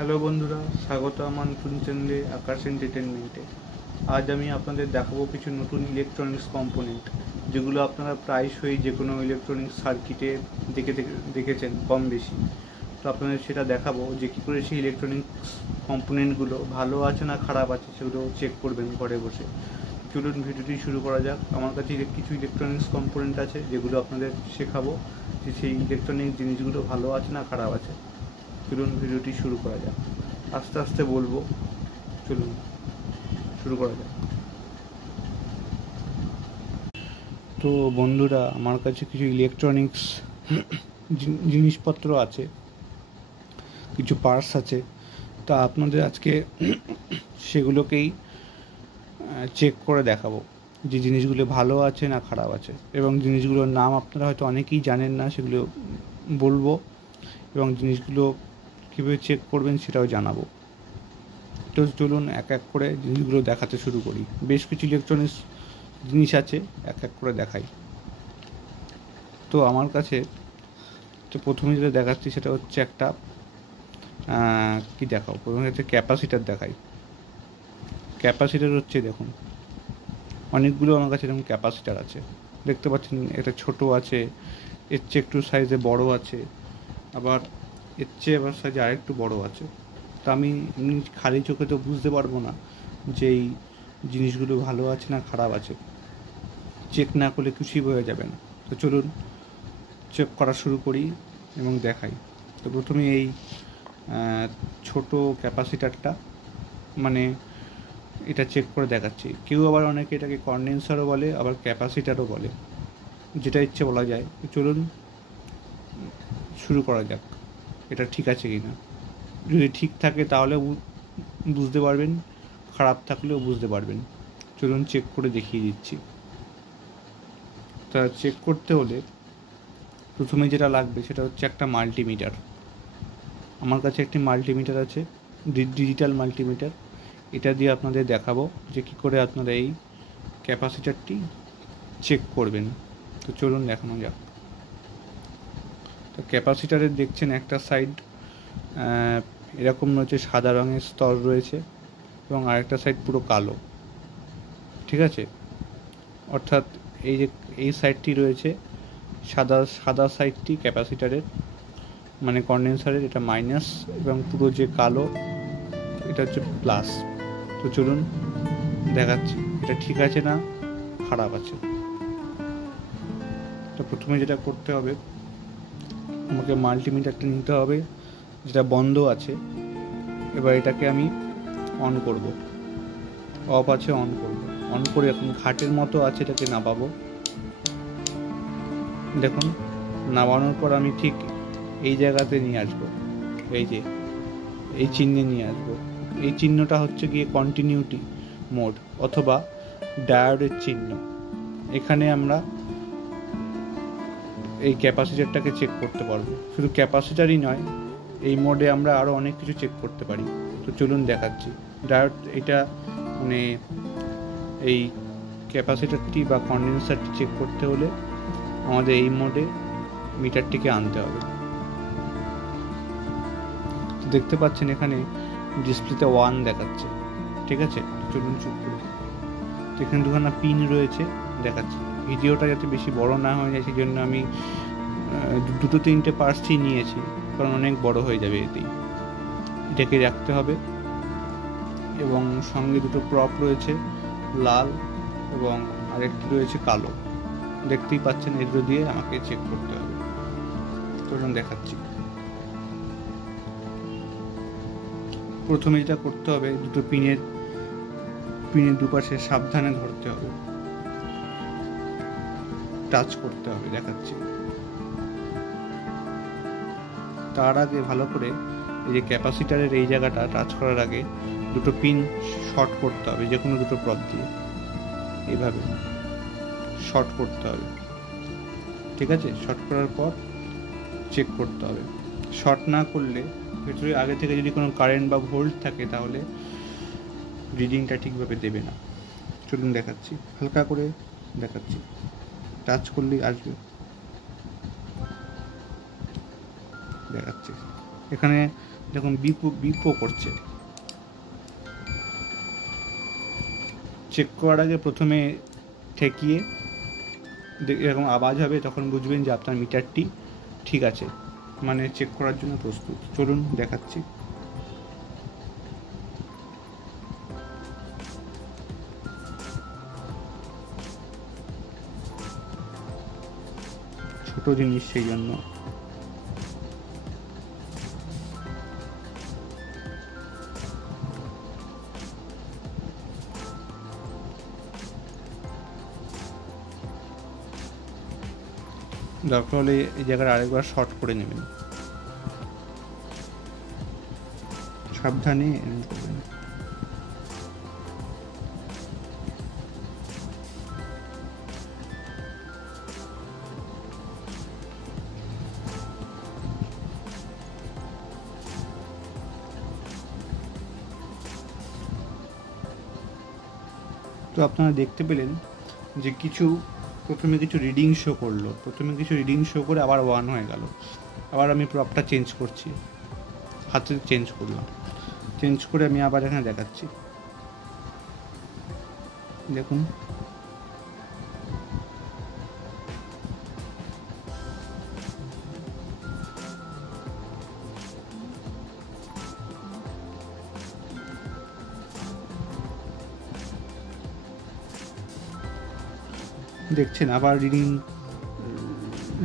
Hello বন্ধুরা, স্বাগত আমার নতুন চ্যানেলে আকাশ এন্টারটেনমেন্টে। আজ আমি আপনাদের দেখাবো কিছু নতুন ইলেকট্রনিক্স কম্পোনেন্ট, যেগুলো আপনারা প্রায়শই যে কোনো ইলেকট্রনিক্স সার্কিটে দেখেছেন কম বেশি। তো আপনাদের সেটা দেখাবো যে কী করে সেই ইলেকট্রনিক্স কম্পোনেন্টগুলো ভালো আছে না খারাপ আছে সেগুলো চেক করবেন ঘরে বসে। চলুন ভিডিওটি শুরু করা যাক। আমার কাছে কিছু ইলেকট্রনিক্স কম্পোনেন্ট আছে যেগুলো আপনাদের শেখাবো যে সেই ইলেকট্রনিক জিনিসগুলো ভালো আছে না খারাপ আছে। চলুন ভিডিওটি শুরু করা যাক। আস্তে আস্তে বলবো, চলুন শুরু করা যাক। তো বন্ধুরা, আমার কাছে কিছু ইলেকট্রনিক্স জিনিসপত্র আছে, কিছু পার্টস আছে। তা আপনাদের আজকে সেগুলোকেই চেক করে দেখাবো যে জিনিসগুলো ভালো আছে না খারাপ আছে, এবং জিনিসগুলোর নাম আপনারা হয়তো অনেকেই জানেন না, সেগুলো বলবো, এবং জিনিসগুলো কীভাবে চেক করবেন সেটাও জানাবো। তো চলুন এক এক করে জিনিসগুলো দেখাতে শুরু করি। বেশ কিছু ইলেকট্রনিক্স জিনিস আছে, এক এক করে দেখাই। তো আমার কাছে তো প্রথমে যেটা দেখাচ্ছি সেটা হচ্ছে একটা কি দেখাও, প্রথমে হচ্ছে ক্যাপাসিটার দেখাই। ক্যাপাসিটার হচ্ছে, দেখুন অনেকগুলো আমার কাছে এরকম ক্যাপাসিটার আছে, দেখতে পাচ্ছেন। এটা ছোট আছে, এর চেয়ে একটু সাইজে বড় আছে, আবার এর চেয়ে আবার সাইজে আরেকটু বড় আছে। তা আমি এমনি খালি চোখে তো বুঝতে পারবো না যে এই জিনিসগুলো ভালো আছে না খারাপ আছে, চেক না করলে কিছুই বোঝা যাবে না। তো চলুন চেক করা শুরু করি এবং দেখাই। তো প্রথমে এই ছোট ক্যাপাসিটারটা, মানে এটা চেক করে দেখাচ্ছি। কেউ আবার অনেকে এটাকে কন্ডেন্সারও বলে, আবার ক্যাপাসিটারও বলে, যেটা ইচ্ছে বলা যায়। চলুন শুরু করা যাক, এটা ঠিক আছে কি না। যদি ঠিক থাকে তাহলে বুঝতে পারবেন, খারাপ থাকলেও বুঝতে পারবেন। চলুন চেক করে দেখিয়ে দিচ্ছি। তা চেক করতে হলে প্রথমে যেটা লাগবে সেটা হচ্ছে একটা মাল্টিমিটার। আমার কাছে একটি মাল্টিমিটার আছে, ডিজিটাল মাল্টিমিটার। এটা দিয়ে আপনাদের দেখাবো যে কী করে আপনারা এই ক্যাপাসিটারটি চেক করবেন। তো চলুন দেখানো যাক। তো ক্যাপাসিটারের দেখছেন একটা সাইড এরকম রয়েছে, সাদা রঙের স্তর রয়েছে, এবং আরেকটা সাইড পুরো কালো, ঠিক আছে। অর্থাৎ এই যে এই সাইডটি রয়েছে সাদা সাইডটি ক্যাপাসিটারের, মানে কন্ডেন্সারের, এটা মাইনাস, এবং পুরো যে কালো এটা হচ্ছে প্লাস। তো চলুন দেখাচ্ছি এটা ঠিক আছে না খারাপ আছে। তো প্রথমে যেটা করতে হবে, আমাকে মাল্টিমিটারটা নিতে হবে যেটা বন্ধ আছে। এবার এটাকে আমি অন করব, অফ আছে অন করব, অন করে এখন ঘাটের মতো আছে এটাকে নামাবো। দেখুন নামানোর পর আমি ঠিক এই জায়গাতে নিয়ে আসবো, এই যে এই চিহ্নে নিয়ে আসবো। এই চিহ্নটা হচ্ছে গিয়ে কন্টিনিউটি মোড অথবা ডায়োডের চিহ্ন। এখানে আমরা এই ক্যাপাসিটারটাকে চেক করতে পারবো। শুধু ক্যাপাসিটারই নয়, এই মোডে আমরা আরও অনেক কিছু চেক করতে পারি। তো চলুন দেখাচ্ছি। ডায়োড, এটা মানে এই ক্যাপাসিটারটি বা কন্ডেন্সারটি চেক করতে হলে আমাদের এই মোডে মিটারটিকে আনতে হবে। দেখতে পাচ্ছেন এখানে ডিসপ্লেতে 1 দেখাচ্ছে, ঠিক আছে। চলুন চুপ করে, এখানে দুখানা পিন রয়েছে, দেখাচ্ছি। ভিডিওটা যাতে বেশি বড় না হয়ে যায় সেই জন্য আমি দুটো তিনটে পার্টসই নিয়েছি, কারণ অনেক বড় হয়ে যাবে এতেই। এটাকে রাখতে হবে, এবং সঙ্গে দুটো প্রপ রয়েছে, লাল এবং আরেকটি রয়েছে কালো, দেখতেই পাচ্ছেন। এগুলো দিয়ে আমাকে চেক করতে হবে। চলুন দেখাচ্ছি। প্রথমে যেটা করতে হবে, দুটো পিনের দুপাশে সাবধানে ধরতে হবে, টাচ করতে হবে, দেখাচ্ছি। তার আগে ভালো করে এই যে ক্যাপাসিটারের এই জায়গাটা টাচ করার আগে দুটো পিন শর্ট করতে হবে, যে কোনো দুটো প্রপ দিয়ে এইভাবে শর্ট করতে হবে, ঠিক আছে। শর্ট করার পর চেক করতে হবে। শর্ট না করলে ভেতরে আগে থেকে যদি কোনো কারেন্ট বা ভোল্ট থাকে তাহলে রিডিংটা ঠিকভাবে দেবে না। চলুন দেখাচ্ছি, হালকা করে দেখাচ্ছি, টাচ করলেই আসবে, দেখাচ্ছি। এখানে দেখুন বিপও করছে। চেক করার আগে প্রথমে ঠেকিয়ে এরকম আওয়াজ হবে, তখন বুঝবেন যে আপনার মিটারটি ঠিক আছে, মানে চেক করার জন্য প্রস্তুত। চলুন দেখাচ্ছি। ছোট জিনিস সেই জন্য। দরকার হলে এই জায়গায় আরেকবার শর্ট করে নেবেন, সাবধানে করবেন। তো আপনারা দেখতে পেলেন যে প্রথমে কিছু রিডিং শো করলো, করে আবার 1 হয়ে গেল। আবার আমি প্রপটা চেঞ্জ করছি, হাতে চেঞ্জ করলাম, চেঞ্জ করে আমি আবার এখানে দেখাচ্ছি। দেখুন দেখছেন আবার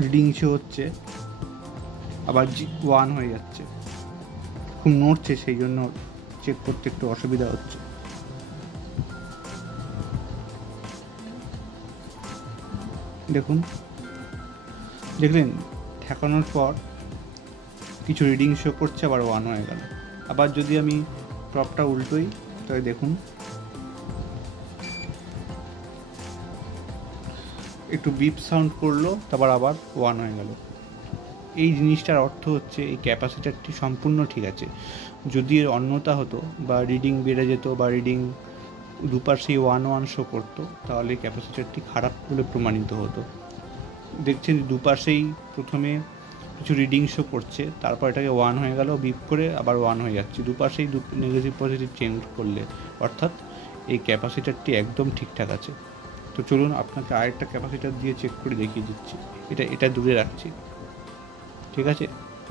রিডিং শো হচ্ছে, আবার 1 হয়ে যাচ্ছে। খুব নড়ছে, সেই জন্য চেক করতে একটু অসুবিধা হচ্ছে। দেখলেন ঠেকানোর পর কিছু রিডিং শো করছে, আবার 1 হয়ে গেল। আবার যদি আমি প্রপটা উল্টোই, তাহলে দেখুন একটু বিপ সাউন্ড করলো, তারপর আবার 1 হয়ে গেল। এই জিনিসটার অর্থ হচ্ছে এই ক্যাপাসিটারটি সম্পূর্ণ ঠিক আছে। যদি এর অন্যতা হতো, বা রিডিং বেড়ে যেত, বা রিডিং দুপাশেই 1 শো করতো, তাহলে ক্যাপাসিটারটি খারাপ বলে প্রমাণিত হতো। দেখছেন দুপাশেই প্রথমে কিছু রিডিং শো করছে, তারপর এটাকে 1 হয়ে গেল, বিপ করে আবার 1 হয়ে যাচ্ছে। দুপাশেই নেগেটিভ পজিটিভ চেঞ্জ করলে অর্থাৎ এই ক্যাপাসিটারটি একদম ঠিকঠাক আছে। তো চলুন আপনাকে আরেকটা ক্যাপাসিটার দিয়ে চেক করে দেখিয়ে দিচ্ছি। এটা দূরে রাখছি, ঠিক আছে?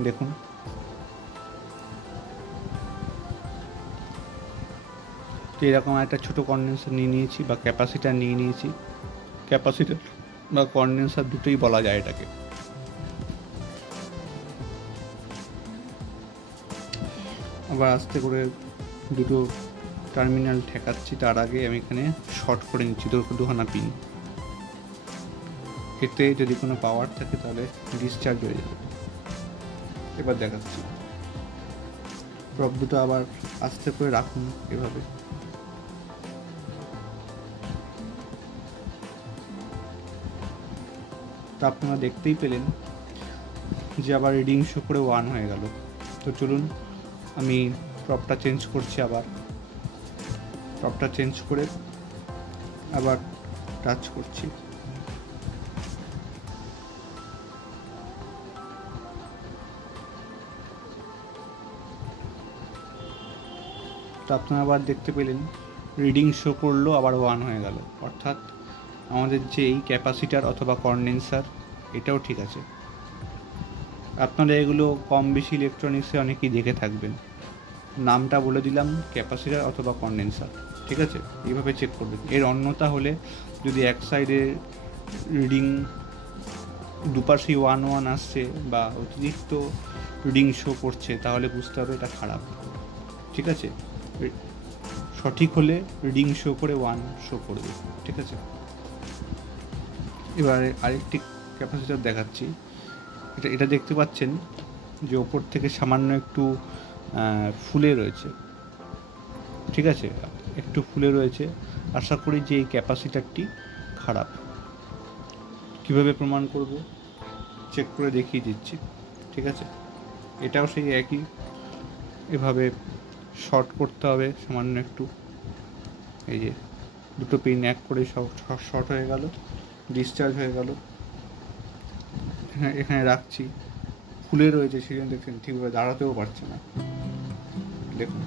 দেখুন তো এরকম একটা ছোটো কন্ডেন্সার নিয়ে নিয়েছি, বা ক্যাপাসিটার নিয়ে নিয়েছি। ক্যাপাসিটার বা কন্ডেন্সার দুটোই বলা যায় এটাকে। আবার আস্তে করে দুটো টার্মিনাল ঠেকাচ্ছি, তার আগে আমি এখানে শর্ট করে নিচ্ছি দুখানা পিন। এতে যদি কোনো পাওয়ার থাকে তাহলে ডিসচার্জ হয়ে যাবে। এবার দেখাচ্ছি, প্রপ দুটো আবার আস্তে করে রাখুন এভাবে। তা আপনারা দেখতেই পেলেন যে আবার রিডিং শো করে 1 হয়ে গেল। তো চলুন আমি প্রপটা চেঞ্জ করছি, আবার প্রপটা চেঞ্জ করে আবার টাচ করছি। তো আপনারা আবার দেখতে পেলেন রিডিং শো করলো, আবার 1 হয়ে গেল। অর্থাৎ আমাদের যে এই ক্যাপাসিটার অথবা কন্ডেন্সার, এটাও ঠিক আছে। আপনারা এগুলো কম বেশি ইলেকট্রনিক্সে অনেকেই দেখে থাকবেন। নামটা বলে দিলাম, ক্যাপাসিটার অথবা কন্ডেন্সার, ঠিক আছে? এইভাবে চেক করবেন। এর অন্যতা হলে যদি এক সাইডে রিডিং দুপাশেই 1 আসছে, বা অতিরিক্ত রিডিং শো করছে, তাহলে বুঝতে হবে এটা খারাপ, ঠিক আছে? সঠিক হলে রিডিং শো করে 1 শো করবে, ঠিক আছে? এবারে আরেকটি ক্যাপাসিটার দেখাচ্ছি। এটা দেখতে পাচ্ছেন যে ওপর থেকে সামান্য একটু ফুলে রয়েছে, ঠিক আছে? একটু ফুলে রয়েছে। আশা করি যে এই ক্যাপাসিটারটি খারাপ। কিভাবে প্রমাণ করব? চেক করে দেখিয়ে দিচ্ছি, ঠিক আছে? এটাও সেই একই, এভাবে শর্ট করতে হবে সামান্য একটু। এই যে দুটো পিন এক করে শর্ট হয়ে গেল, ডিসচার্জ হয়ে গেল। এখানে রাখছি, ফুলে রয়েছে, সেই জন্য দেখছেন ঠিকভাবে দাঁড়াতেও পারছে না। দেখুন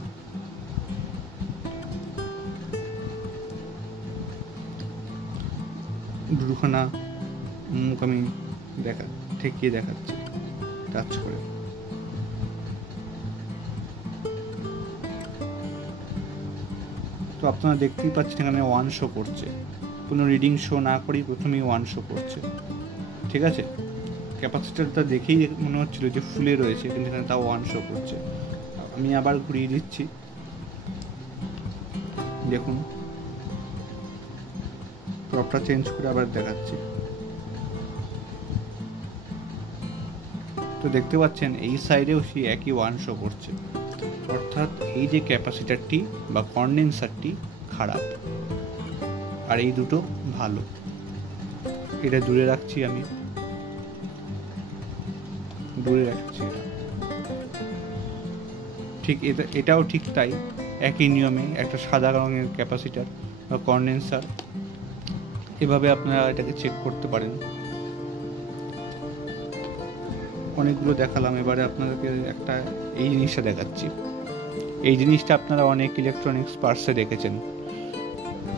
দুখানা মুখ আমি ঠেকিয়ে দেখাচ্ছি টাচ করে। তো আপনারা দেখতেই পাচ্ছেন এখানে 1 শো করছে, কোনো রিডিং শো না করেই প্রথমেই 1 শো করছে। ঠিক আছে, ক্যাপাসিটারটা দেখেই মনে হচ্ছিল যে ফুলে রয়েছে, কিন্তু এখানে তাও 1 শো করছে। আমি আবার ঘুরিয়ে দিচ্ছি, দেখুন প্রপটা চেঞ্জ করে আবার দেখাচ্ছি। তো দেখতে পাচ্ছেন এই সাইডেও সেই একই 1 শো করছে, অর্থাৎ এই যে ক্যাপাসিটারটি বা কন্ডেন্সারটি খারাপ আর এই দুটো ভালো। এটা দূরে রাখছি, আমি দূরে রাখছি এটা। ঠিক এটাও ঠিক তাই, একই নিয়মে একটা সাদা রঙের ক্যাপাসিটার বা কন্ডেন্সার, এভাবে আপনারা এটাকে চেক করতে পারেন। অনেকগুলো দেখালাম, এবারে আপনাদেরকে একটা এই জিনিসটা দেখাচ্ছি। এই জিনিসটা আপনারা অনেক ইলেকট্রনিক্স পার্টসে দেখেছেন,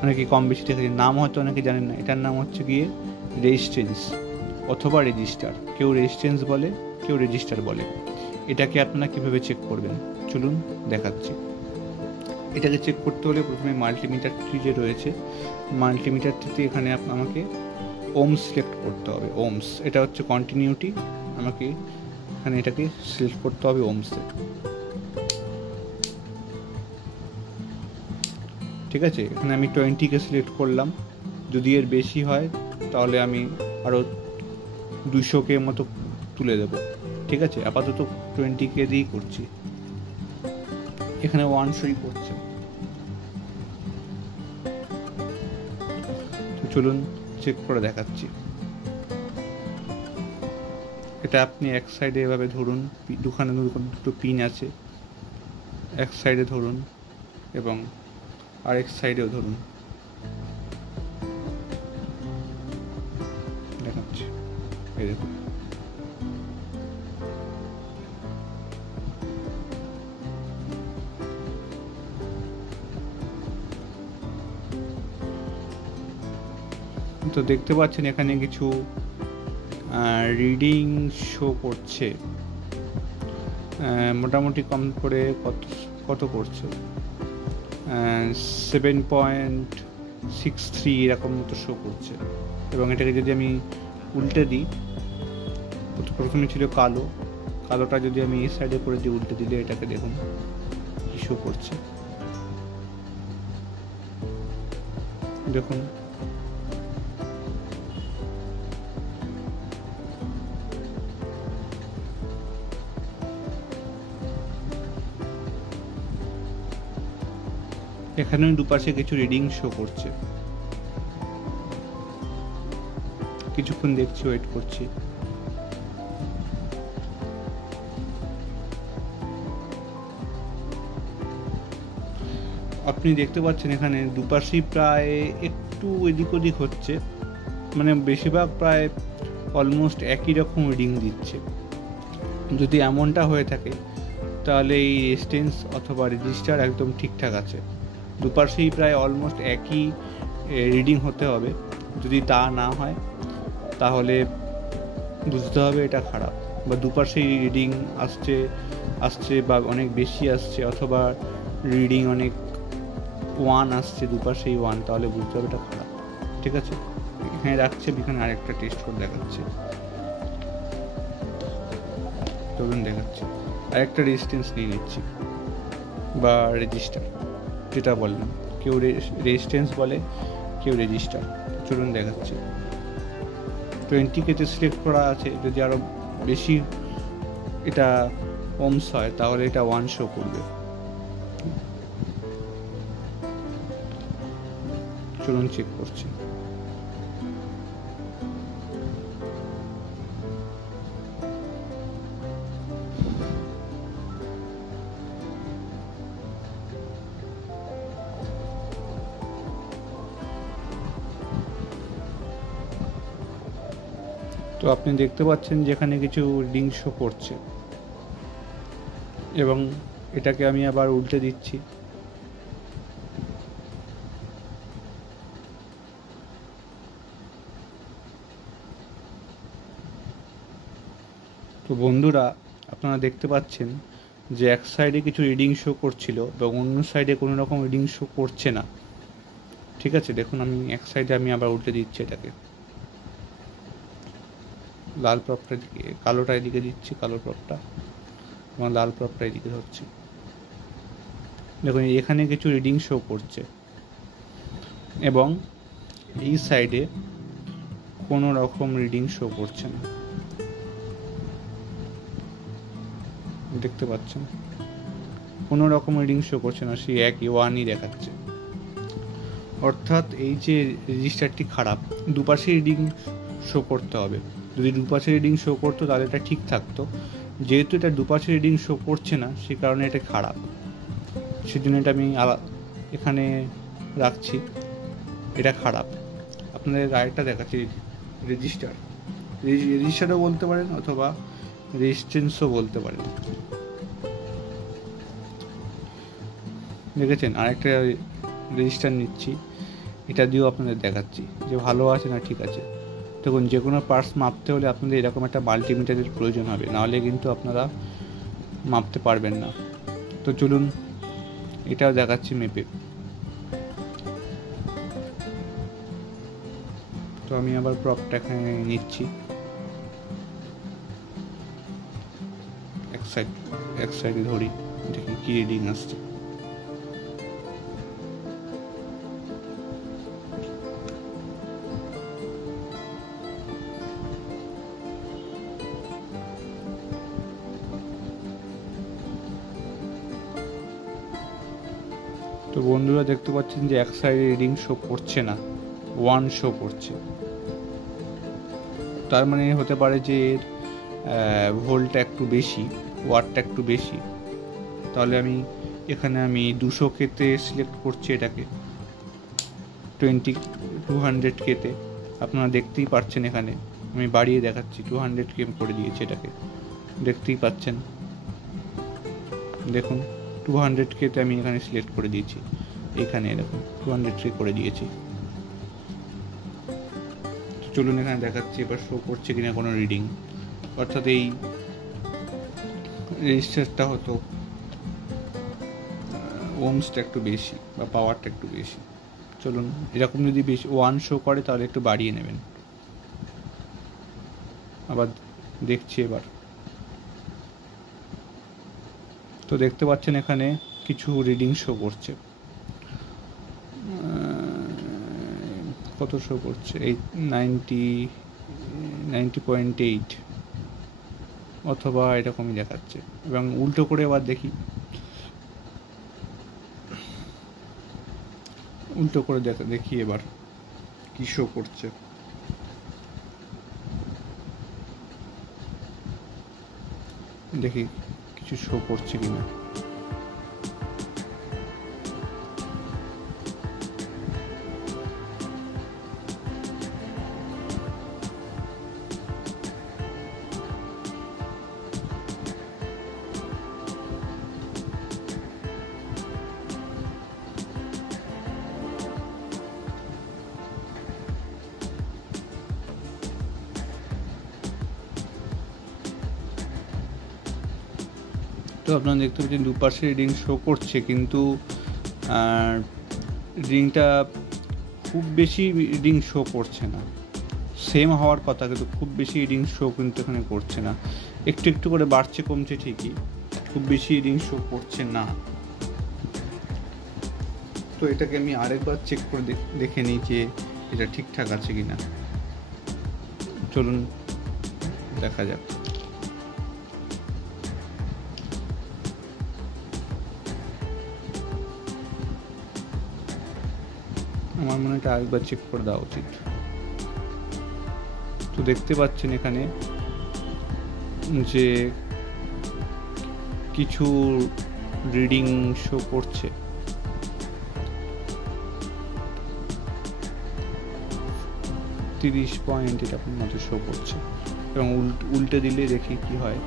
অনেকে কম বেশি দেখেছেন, নাম হয়তো অনেকে জানেন না। এটার নাম হচ্ছে গিয়ে রেজিস্ট্যান্স অথবা রেজিস্টার। কেউ রেজিস্ট্যান্স বলে, কেউ রেজিস্টার বলে। এটাকে আপনারা কিভাবে চেক করবেন চলুন দেখাচ্ছি। এটাকে চেক করতে হলে প্রথমে মাল্টিমিটারটি যে রয়েছে, মাল্টিমিটারটিতে এখানে আমাকে ওমস সিলেক্ট করতে হবে। ওমস, এটা হচ্ছে কন্টিনিউটি, আমাকে এখানে এটাকে সিলেক্ট করতে হবে ওমসে। ঠিক আছে, এখানে আমি 20কে সিলেক্ট করলাম। যদি এর বেশি হয় তাহলে আমি আরও 200কে মতো তুলে দেব। ঠিক আছে, আপাতত 20কে দিয়েই করছি। এখানে 1 শোই করছে। তো চলুন চেক করে দেখাচ্ছি। এটা আপনি এক সাইডে এভাবে ধরুন, দুটো পিন আছে, এক সাইডে ধরুন এবং আরেক সাইডেও ধরুন, দেখাচ্ছি। এই দেখুন, তো দেখতে পাচ্ছেন এখানে কিছু রিডিং শো করছে, মোটামুটি কম করে কত করছে, 7.63 এরকম মতো শো করছে। এবং এটাকে যদি আমি উল্টে দিই, প্রথমে ছিল কালোটা যদি আমি এই সাইডে করে দিই, উল্টে দিলে এটাকে দেখুন কি শো করছে, দেখুন। এখানেও দুপাশে কিছু রিডিং শো করছে। কিছুক্ষণ দেখছি, ওয়েট করছি। আপনি দেখতে পাচ্ছেন এখানে দুপাশেই প্রায় একটু এদিক ওদিক হচ্ছে, মানে বেশিরভাগ প্রায় অলমোস্ট একই রকম রিডিং দিচ্ছে। যদি এমনটা হয়ে থাকে তাহলে এই রেজিস্ট্যান্স অথবা রেজিস্টার একদম ঠিকঠাক আছে। দুপাশেই প্রায় অলমোস্ট একই রিডিং হতে হবে। যদি তা না হয় তাহলে বুঝতে হবে এটা খারাপ, বা দুপাশেই রিডিং আসছে বা অনেক বেশি আসছে, অথবা রিডিং অনেক 1 আসছে, দুপাশেই 1, তাহলে বুঝতে হবে এটা খারাপ। ঠিক আছে, এখানে রাখছে, এখানে আরেকটা টেস্ট করে দেখাচ্ছে, ধরুন দেখাচ্ছি। আরেকটা রেজিস্ট্যান্স নিয়ে নিচ্ছি বা রেজিস্টার, যেটা বললাম। কেউ রেজিস্ট্যান্স বলে, কেউ রেজিস্টার। চলুন দেখাচ্ছি। 20কে সিলেক্ট করা আছে, যদি আরও বেশি এটা ওমস হয় তাহলে এটা 1 শো করবে। চলুন চেক করছি। তো আপনি দেখতে পাচ্ছেন যেখানে কিছু রিডিং শো করছে এবং এটাকে আমি আবার উল্টে দিচ্ছি। তো বন্ধুরা, আপনারা দেখতে পাচ্ছেন যে এক সাইডে কিছু রিডিং শো করছিল এবং অন্য সাইডে কোনো রকম রিডিং শো করছে না। ঠিক আছে, দেখুন আমি এক সাইডে আমি আবার উল্টে দিচ্ছি, এটাকে লাল প্রপটা দিকে, কালোটা এদিকে দিচ্ছি, কালো প্রপটা, এবং লাল প্রপটা এদিকে ধরছি। দেখুন এখানে কিছু রিডিং শো করছে এবং এই সাইডে কোনো রকম রিডিং শো করছে না। দেখতে পাচ্ছেন কোনো রকম রিডিং শো করছে না, সেই একই ওয়ানই দেখাচ্ছে। অর্থাৎ এই যে রেজিস্টারটি খারাপ, দুপাশে রিডিং শো করতে হবে। যদি দুপাশে রিডিং শো করতো তাহলে এটা ঠিক থাকতো। যেহেতু এটা দুপাশে রিডিং শো করছে না, সে কারণে এটা খারাপ। সেজন্য এটা আমি এখানে রাখছি, এটা খারাপ। আপনাদের আরেকটা দেখাচ্ছি, রেজিস্টারও বলতে পারেন অথবা রেজিস্ট্যান্সও বলতে পারেন। দেখেছেন, আরেকটা রেজিস্টার নিচ্ছি, এটা দিয়েও আপনাদের দেখাচ্ছি যে ভালো আছে না ঠিক আছে। দেখুন যে কোনো পার্টস মাপতে হলে আপনাদের এরকম একটা মাল্টিমিটারের প্রয়োজন হবে, নাহলে কিন্তু আপনারা মাপতে পারবেন না। তো চলুন এটাও দেখাচ্ছি মেপে। তো আমি আবার প্রপটা এখানে নিচ্ছি, এক সাইডে ধরি, দেখি কি রিডিং আসছে। তো বন্ধুরা দেখতে পাচ্ছেন যে এক সাইডে রিডিং শো করছে না, ওয়ান শো করছে। তার মানে হতে পারে যে এর ভোল্টটা একটু বেশি, ওয়াটটা একটু বেশি। তাহলে আমি এখানে 200K-তে সিলেক্ট করছি, এটাকে 200K-তে। আপনারা দেখতেই পাচ্ছেন এখানে আমি বাড়িয়ে দেখাচ্ছি, 200K করে দিয়েছি এটাকে, দেখতেই পাচ্ছেন। দেখুন 200K-তে আমি এখানে সিলেক্ট করে দিয়েছি, এখানে দেখুন 200K করে দিয়েছি। চলুন এখানে দেখাচ্ছি এবার শো করছে কিনা কোনো রিডিং। অর্থাৎ এই রেজিস্টারটা হতো ওমসটা একটু বেশি বা পাওয়ারটা একটু বেশি। চলুন এরকম যদি বেশি ওয়ান শো করে তাহলে একটু বাড়িয়ে নেবেন। আবার দেখছি এবার। তো দেখতে পাচ্ছেন এখানে কিছু রিডিং শো করছে। কত শো করছে? এই 90.8 অথবা এরকমই দেখাচ্ছে। এবং উল্টো করে আবার দেখি, উল্টো করে দেখি এবার কি শো করছে। দেখি কিছু শো করছে কিনা। তো আপনারা দেখতে পাচ্ছেন দুপাশে রিডিং শো করছে, কিন্তু রিডিংটা খুব বেশি রিডিং শো করছে না। সেম হওয়ার কথা, কিন্তু খুব বেশি রিডিং শো কিন্তু এখানে করছে না। একটু একটু করে বাড়ছে কমছে ঠিকই, খুব বেশি রিডিং শো করছে না। তো এটাকে আমি আরেকবার চেক করে দেখে নিই যে এটা ঠিকঠাক আছে কিনা। চলুন দেখা যাক। আমার মনে হয় এটা আরেকবার চেক করে দেওয়া উচিত। তো দেখতে পাচ্ছেন এখানে যে কিছু রিডিং শো করছে। $30 এরকম মতো শো করছে, এবং উল্টে দিলে দেখি কি হয়।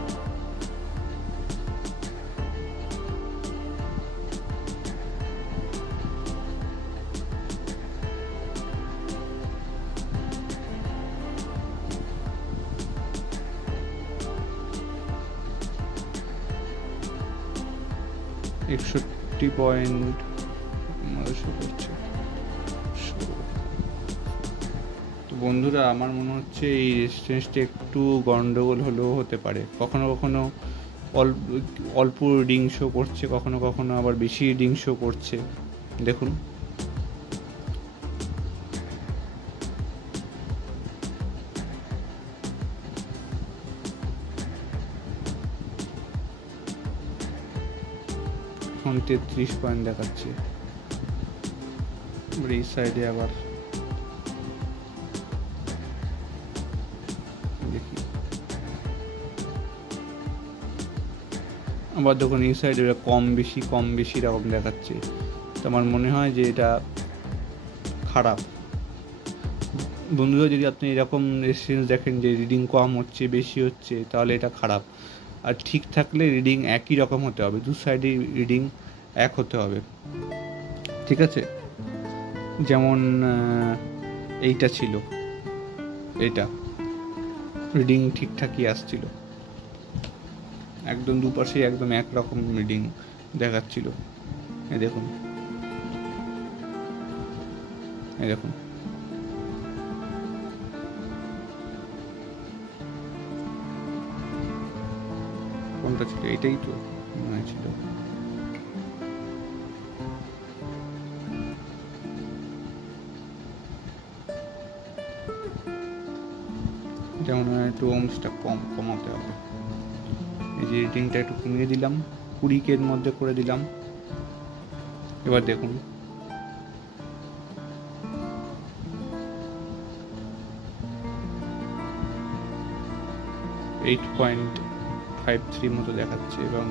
61 শো করছে। তো বন্ধুরা, আমার মনে হচ্ছে এই রেজিস্ট্যান্সটা একটু গন্ডগোল হলেও হতে পারে। কখনো কখনো অল্প রিডিং শো করছে, কখনো কখনো আবার বেশি রিডিং শো করছে। দেখুন, এখন 33 পয়েন্ট দেখাচ্ছে। এই সাইডে আবার দেখি, আবার দেখুন এই সাইডে কম বেশি এরকম দেখাচ্ছে। তো আমার মনে হয় যে এটা খারাপ। বন্ধুরা, যদি আপনি এরকম রেজিস্ট্যান্স দেখেন যে রিডিং কম হচ্ছে বেশি হচ্ছে, তাহলে এটা খারাপ। আর ঠিক থাকলে রিডিং একই রকম হতে হবে, দু সাইডে রিডিং এক হতে হবে, ঠিক আছে? যেমন এইটা ছিল, এইটা রিডিং ঠিকঠাকই আসছিল, একদম দুপাশে একদম একরকম রিডিং দেখাচ্ছিল। এই দেখুন, এই দেখুন, কোনটা ছিল? এটাই তো মনে ছিল। যেমন একটু ওমসটা কমাতে হবে। এই যে রিডিংটা একটু কমিয়ে দিলাম, 20 মধ্যে করে দিলাম। এবার দেখুন, $8.53 মতো দেখাচ্ছে। এবং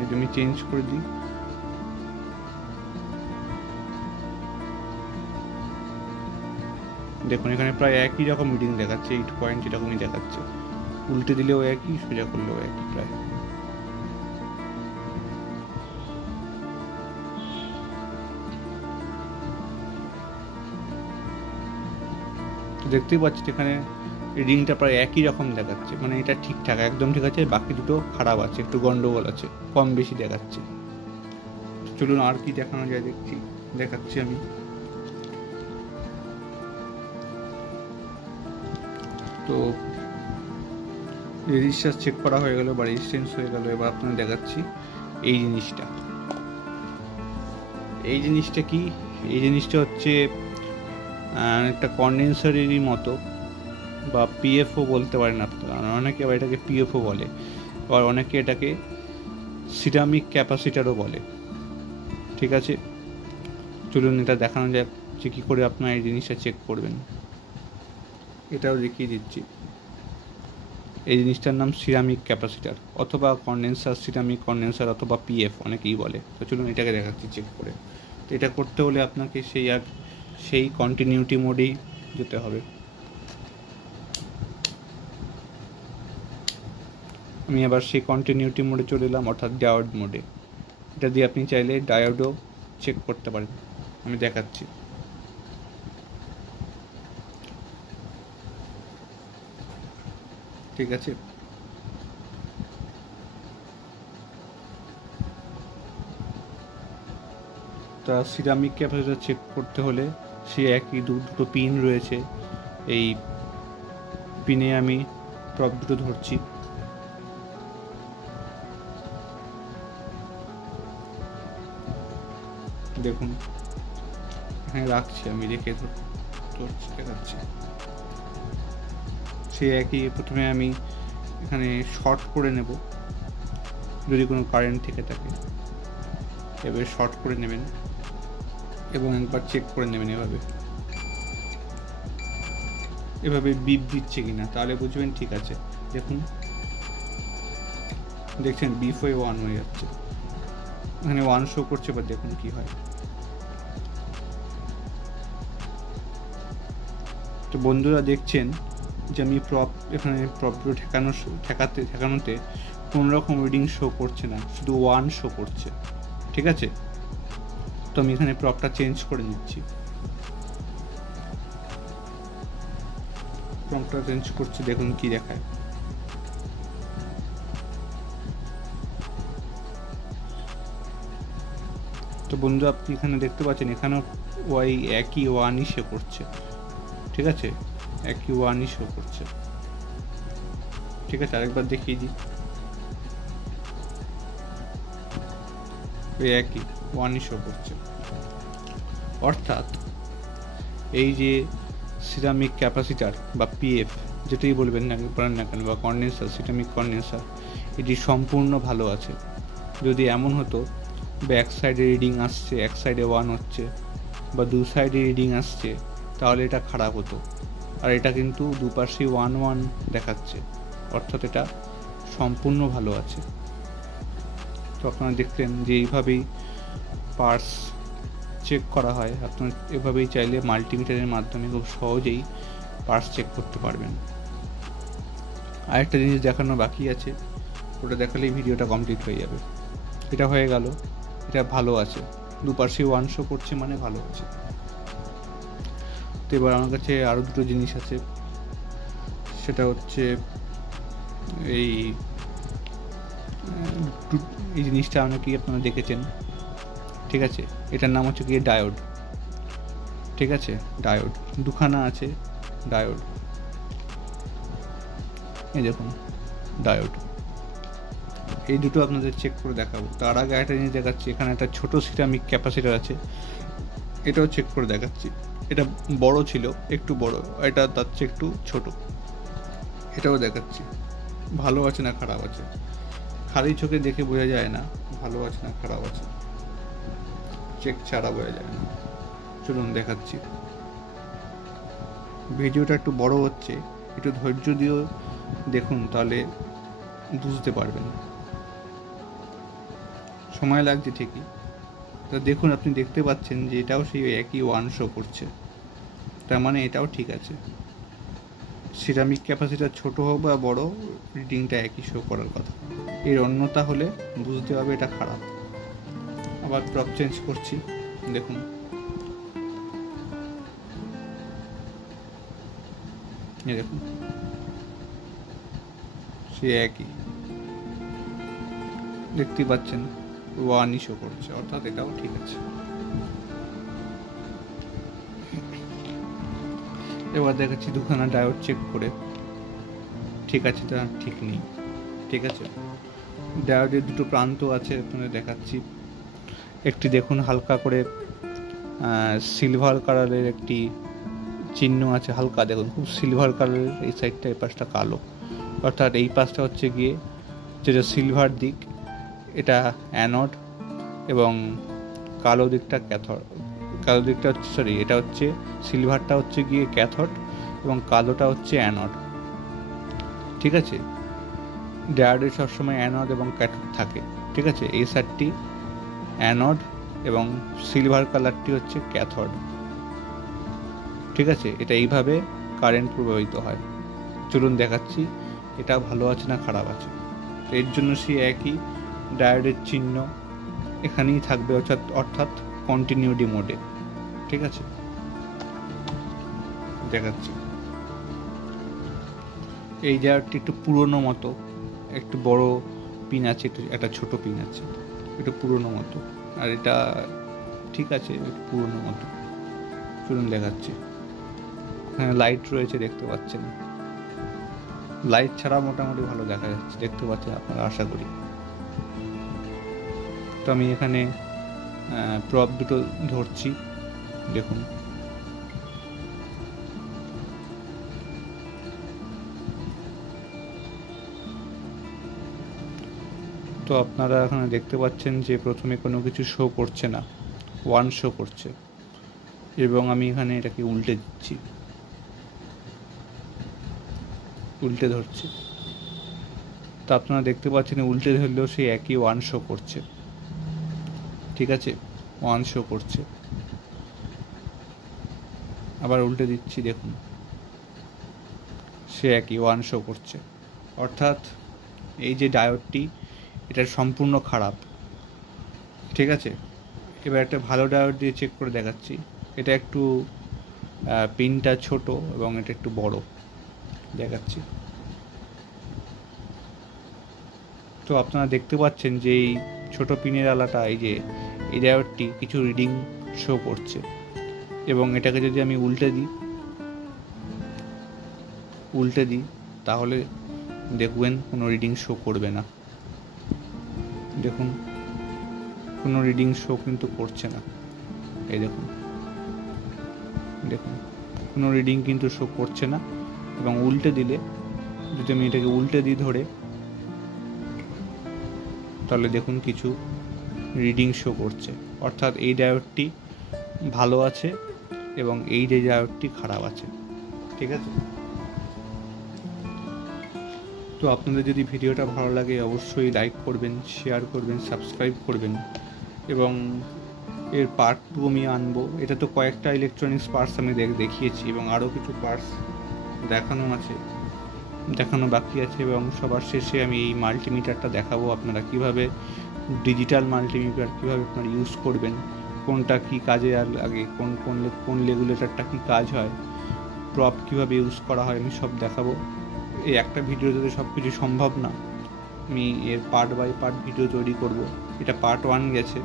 যদি আমি চেঞ্জ করে দিই, দেখুন এখানে প্রায় একই রকম রিডিং দেখাচ্ছে, 8 পয়েন্ট এরকমই দেখাচ্ছে। উল্টে দিলেও একই, সোজা করলেও একই প্রায়। দেখতেই পাচ্ছি এখানে রিডিংটা প্রায় একই রকম দেখাচ্ছে, মানে এটা ঠিকঠাক একদম ঠিক আছে, বাকি দুটো খারাপ আছে, একটু গন্ডগোল আছে, কম বেশি দেখাচ্ছে। চলুন আর কি দেখানো যায় দেখাচ্ছি আমি। তো রেজিস্টার চেক করা হয়ে গেল বা রেজিস্ট্যান্স হয়ে গেল। এবার আপনাদের দেখাচ্ছি এই জিনিসটা। এই জিনিসটা কি? এই জিনিসটা হচ্ছে একটা কন্ডেন্সারেরই মতো, বা পিএফও বলতে পারেন আপনারা। অনেকে আবার এটাকে পিএফও বলে, আবার অনেকে এটাকে সিরামিক ক্যাপাসিটারও বলে, ঠিক আছে? চলুন এটা দেখানো যাক যে কী করে আপনারা এই জিনিসটা চেক করবেন। এটাও দেখিয়ে দিচ্ছি। এই জিনিসটার নাম সিরামিক ক্যাপাসিটার, অথবা কন্ডেন্সার, সিরামিক কন্ডেন্সার, অথবা পিএফ অনেকেই বলে। তো চলুন এটাকে দেখাচ্ছি চেক করে। তো এটা করতে হলে আপনাকে সেই কন্টিনিউটি মোডেই যেতে হবে। আমি আবার সেই কন্টিনিউটি মোডে চলে এলাম, অর্থাৎ ডায়োড মোডে। এটা দিয়ে আপনি চাইলে ডায়োডও চেক করতে পারেন, আমি দেখাচ্ছি। ঠিক আছে, তা সিরামিক ক্যাপাসিটর চেক করতে হলে সে একই দুটো পিন রয়েছে। এই পিনে আমি প্রপ দুটো ধরছি, দেখুন এখানে রাখছি, আমি রেখে দেখাচ্ছি। সে একই, প্রথমে আমি এখানে শর্ট করে নেব যদি কোনো কারেন্ট থেকে থাকে। এবার শর্ট করে নেবেন এবং একবার চেক করে নেবেন এভাবে বিপ দিচ্ছে কিনা, তাহলে বুঝবেন ঠিক আছে। দেখুন, দেখছেন বিপ হয়ে 1 হয়ে যাচ্ছে, এখানে 1 শো করছে। বা দেখুন কি হয়। তো বন্ধুরা, দেখছেন যে আমি এখানে প্রপগুলো ঠেকানোতে কোনো রকম রিডিং শো করছে না, শুধু 1 শো করছে, ঠিক আছে? তো আমি এখানে প্রপটা চেঞ্জ করে নিচ্ছি। প্রপটা চেঞ্জ করছি, দেখুন কি দেখায়। তো বন্ধু আপনি এখানে দেখতে পাচ্ছেন এখানেও ওই একই ওয়ানই শো করছে, ঠিক আছে, একই ওয়ানই শো করছে। ঠিক আছে, আরেকবার দেখিয়ে দিই, ওই একই ওয়ানই শো করছে। অর্থাৎ এই যে সিরামিক ক্যাপাসিটার বা পিএফ যেটাই বলবেন না কেন বা কন্ডেন্সার, সিরামিক কন্ডেন্সার, এটি সম্পূর্ণ ভালো আছে। যদি এমন হতো ব্যাক সাইডে রিডিং আসছে, এক সাইডে ওয়ান হচ্ছে, বা দু সাইডে রিডিং আসছে, তাহলে এটা খারাপ হতো। আর এটা কিন্তু দুপাশেই 1 1 দেখাচ্ছে, অর্থাৎ এটা সম্পূর্ণ ভালো আছে। তো আপনারা দেখলেন যে এইভাবেই পার্স চেক করা হয়। আপনার এভাবেই চাইলে মাল্টিমিটারের মাধ্যমে খুব সহজেই পার্স চেক করতে পারবেন। আরেকটা জিনিস দেখানো বাকি আছে, ওটা দেখালেই ভিডিওটা কমপ্লিট হয়ে যাবে। এটা হয়ে গেল, এটা ভালো আছে, দুপাশেই 1 শো করছে মানে ভালো আছে। তো এবার আমার কাছে আরও দুটো জিনিস আছে, সেটা হচ্ছে এই জিনিসটা অনেকেই আপনারা দেখেছেন, ঠিক আছে। এটার নাম হচ্ছে গিয়ে ডায়োড, ঠিক আছে। ডায়োড দুখানা আছে, ডায়োড, এই দেখুন ডায়োড। এই দুটো আপনাদের চেক করে দেখাবো। তার আগে একটা জিনিস দেখাচ্ছি, এখানে একটা ছোটো সিরামিক ক্যাপাসিটার আছে, এটাও চেক করে দেখাচ্ছি। এটা বড় ছিল, একটু বড়, এটা তার চেয়ে একটু ছোট। এটাও দেখাচ্ছি, ভালো আছে না খারাপ আছে। খালি চোখে দেখে বোঝা যায় না ভালো আছে না খারাপ আছে, চেক ছাড়া বোঝা যায় না। চলুন দেখাচ্ছি। ভিডিওটা একটু বড় হচ্ছে, একটু ধৈর্য দিয়েও দেখুন, তাহলে বুঝতে পারবেন। সময় লাগছে ঠিকই, তো দেখুন, আপনি দেখতে পাচ্ছেন যে এটাও সেই একই 1 শো করছে, তার মানে এটাও ঠিক আছে। সিরামিক ক্যাপাসিটার ছোট হোক বা বড়, রিডিংটা একই শো করার কথা। এর অন্যতা হলে বুঝতে হবে এটা খারাপ। আবার প্রপ চেঞ্জ করছি, দেখুন এই দেখুন সে একই, দেখতে পাচ্ছেন 1 শো করছে, অর্থাৎ এটাও ঠিক আছে। এবার দেখাচ্ছি দুখানা ডায়োড চেক করে, ঠিক আছে তা ঠিক নেই, ঠিক আছে। ডায়োডের দুটো প্রান্ত আছে, আপনাদের দেখাচ্ছি। একটি দেখুন হালকা করে সিলভার কালারের একটি চিহ্ন আছে, হালকা দেখুন, খুব সিলভার কালারের, এই সাইডটা, এই পাশটা কালো, অর্থাৎ এই পাশটা হচ্ছে গিয়ে যেটা সিলভার দিক, এটা অ্যানোড, এবং কালো দিকটা ক্যাথড। কালো দিকটা হচ্ছে, সরি, এটা হচ্ছে সিলভারটা হচ্ছে গিয়ে ক্যাথড এবং কালোটা হচ্ছে অ্যানোড, ঠিক আছে। ডায়োডে সবসময় অ্যানোড এবং ক্যাথড থাকে, ঠিক আছে। এই সাইডটি অ্যানোড এবং সিলভার কালারটি হচ্ছে ক্যাথড, ঠিক আছে। এটা এইভাবে কারেন্ট প্রবাহিত হয়। চলুন দেখাচ্ছি এটা ভালো আছে না খারাপ আছে। এর জন্য সেই একই ডায়োডের চিহ্ন এখানেই থাকবে, অর্থাৎ কন্টিনিউটি মোডে, ঠিক আছে। দেখাচ্ছি, এই ডায়োডটি একটু পুরনো মতো, একটু বড় পিন আছে, একটা ছোট পিন আছে, একটু পুরনো মতো, আর এটা ঠিক আছে, একটু পুরনো মতো। চলুন দেখাচ্ছি, এখানে লাইট রয়েছে, দেখতে পাচ্ছেন। লাইট ছাড়া মোটামুটি ভালো দেখা যাচ্ছে, দেখতে পাচ্ছেন আপনারা, আশা করি। তো আমি এখানে প্রপ দুটো ধরছি, দেখুন। তো আপনারা এখানে দেখতে পাচ্ছেন যে প্রথমে কোনো কিছু শো করছে না, 1 শো করছে, এবং আমি এখানে এটাকে উল্টে দিচ্ছি, উল্টে ধরছি। তো আপনারা দেখতে পাচ্ছেন উল্টে ধরলেও সেই একই 1 শো করছে, ঠিক আছে, 1 শো করছে। আবার উল্টে দিচ্ছি, দেখুন সে একই 1 শো করছে। অর্থাৎ এই যে ডায়োডটি, এটা সম্পূর্ণ খারাপ, ঠিক আছে। এবার একটা ভালো ডায়োড দিয়ে চেক করে দেখাচ্ছি। এটা একটু পিনটা ছোট এবং এটা একটু বড়, দেখাচ্ছি। তো আপনারা দেখতে পাচ্ছেন যে এই ছোটো পিনের আলাটা, এই যে এই ডায়োডটি কিছু রিডিং শো করছে, এবং এটাকে যদি আমি উল্টে দিই তাহলে দেখবেন কোনো রিডিং শো করবে না। দেখুন, কোনো রিডিং শো কিন্তু করছে না। এই দেখুন কোনো রিডিং কিন্তু শো করছে না। এবং উল্টে দিলে, যদি আমি এটাকে উল্টে দিই ধরে, তাহলে দেখুন কিছু রিডিং শো করছে। অর্থাৎ এই ডায়োডটি ভালো আছে এবং এই ডায়োডটি খারাপ আছে। ঠিক আছে? তো আপনাদের যদি ভিডিওটা ভালো লাগে অবশ্যই লাইক করবেন, শেয়ার করবেন, সাবস্ক্রাইব করবেন। এবং এর পার্ট 2 আমি আনবো। এটা তো কয়েকটা ইলেকট্রনিক্স পার্টস আমি দেখিয়েছি, এবং আরও কিছু পার্টস দেখানো বাকি আছে। এবং সবার শেষে আমি এই মাল্টিমিটারটা দেখাবো, আপনারা কিভাবে ডিজিটাল মাল্টিমিটার কিভাবে আপনারা ইউজ করবেন, কোনটা কি কাজে লাগে, কোন রেগুলেটরটা কি কাজ হয়, প্রপ কিভাবে ইউজ করা হয়, আমি সব দেখাবো। এই একটা ভিডিওতে সব কিছু সম্ভব না, আমি এর পার্ট বাই পার্ট ভিডিও তৈরি করব। এটা পার্ট 1 গেছে,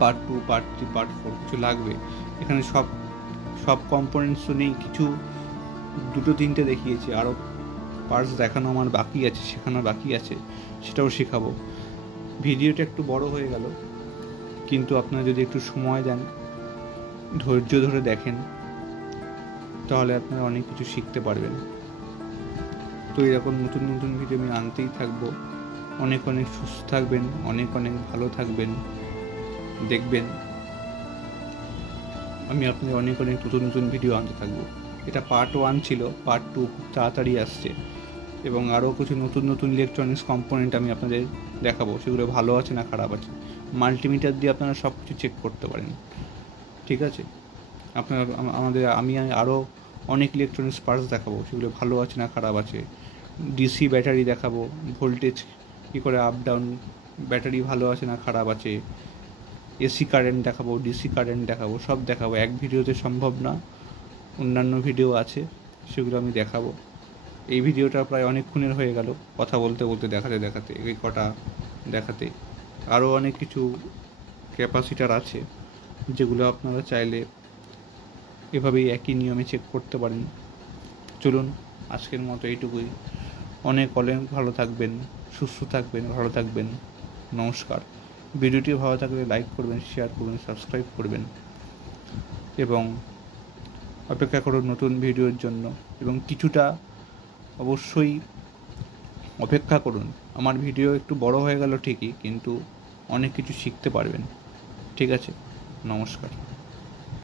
পার্ট 2, পার্ট 3, পার্ট 4 কিছু লাগবে। এখানে সব কম্পোনেন্টস তো নেই, কিছু 2-3টে দেখিয়েছি, আরও পার্টস দেখানো আমার বাকি আছে, শেখানো বাকি আছে, সেটাও শেখাবো। ভিডিওটা একটু বড় হয়ে গেল, কিন্তু আপনারা যদি একটু সময় দেন, ধৈর্য ধরে দেখেন, তাহলে আপনারা অনেক কিছু শিখতে পারবেন। তো এরকম নতুন নতুন ভিডিও আমি আনতেই থাকবো। অনেক সুস্থ থাকবেন, অনেক ভালো থাকবেন। দেখবেন আমি আপনাদের অনেক নতুন ভিডিও আনতে থাকবো। এটা পার্ট 1 ছিল, পার্ট 2 খুব তাড়াতাড়ি আসছে। এবং আরও কিছু নতুন ইলেকট্রনিক্স কম্পোনেন্ট আমি আপনাদের দেখাবো, সেগুলো ভালো আছে না খারাপ আছে। মাল্টিমিটার দিয়ে আপনারা সব কিছু চেক করতে পারেন। ঠিক আছে? আমি আরও অনেক ইলেকট্রনিক্স পার্টস দেখাবো, সেগুলো ভালো আছে না খারাপ আছে। ডিসি ব্যাটারি দেখাবো, ভোল্টেজ কী করে আপ ডাউন, ব্যাটারি ভালো আছে না খারাপ আছে। এসি কারেন্ট দেখাবো, ডিসি কারেন্ট দেখাবো, সব দেখাবো। এক ভিডিওতে সম্ভব না, অন্যান্য ভিডিও আছে, সেগুলো আমি দেখাবো। এই ভিডিওটা প্রায় অনেকক্ষণের হয়ে গেল, কথা বলতে দেখাতে এই কটা দেখাতে। আরও অনেক কিছু ক্যাপাসিটার আছে, যেগুলো আপনারা চাইলে এভাবেই একই নিয়মে চেক করতে পারেন। চলুন, আজকের মতো এইটুকুই। অনেক ভালো থাকবেন, সুস্থ থাকবেন, ভালো থাকবেন। নমস্কার। ভিডিওটি ভালো থাকলে লাইক করবেন, শেয়ার করবেন, সাবস্ক্রাইব করবেন, এবং অপেক্ষা করুন নতুন ভিডিওর জন্য। এবং কিছুটা অবশ্যই অপেক্ষা করুন। আমার ভিডিও একটু বড় হয়ে গেল ঠিকই, কিন্তু অনেক কিছু শিখতে পারবেন। ঠিক আছে? নমস্কার।